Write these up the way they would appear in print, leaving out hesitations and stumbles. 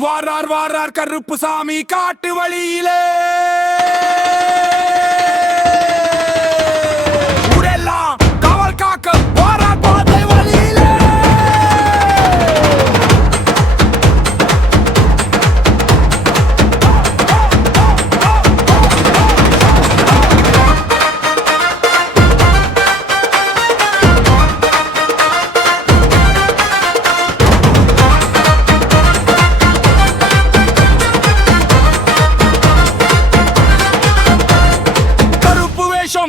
வாரார் வாரார் கருப்புசாமி காட்டு வழியிலே ஊரெல்லாம் காவல் காக்க வாரார் பாதை வழியிலே.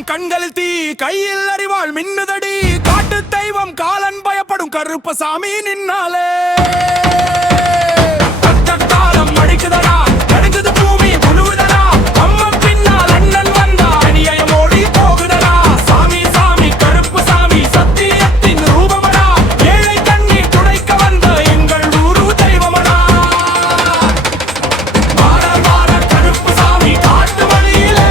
கண்களில் தீ கையில் அறிவாள் மின்னுதடி காட்டு தெய்வம் காலன் பயப்படும் கருப்பசாமி நின்னாலே காலம் அடிக்குதடா நடுங்குது பூமி புழுவுதடா அம்மன் பின்னால் அண்ணன் வந்தா அநியாயம் ஓடி போகுதடா சாமி சாமி கருப்பசாமி சத்தியத்தின் ரூபமடா ஏழை தண்ணீர் துடைக்க வந்த எங்கள் ஊரு தெய்வமடா. வாரார் வாரார் கருப்பசாமி காட்டு வழியிலே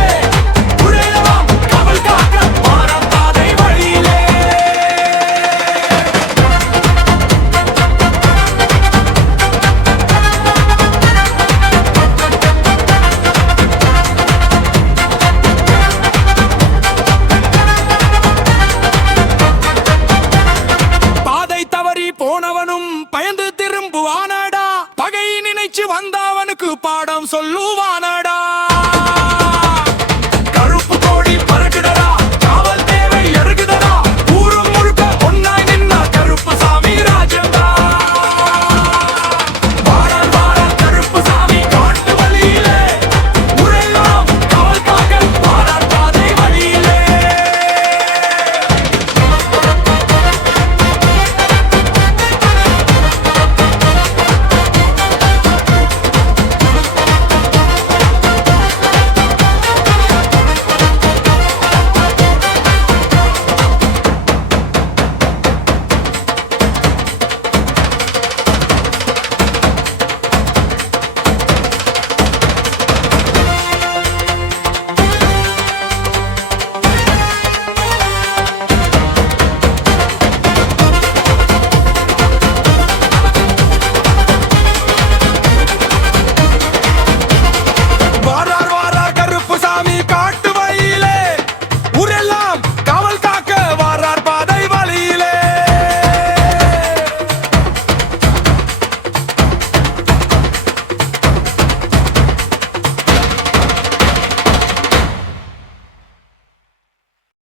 போனவனும் பயந்து திரும்புவானடா பகை நினைச்சு வந்தவனுக்கு பாடம் சொல்லுவானடா.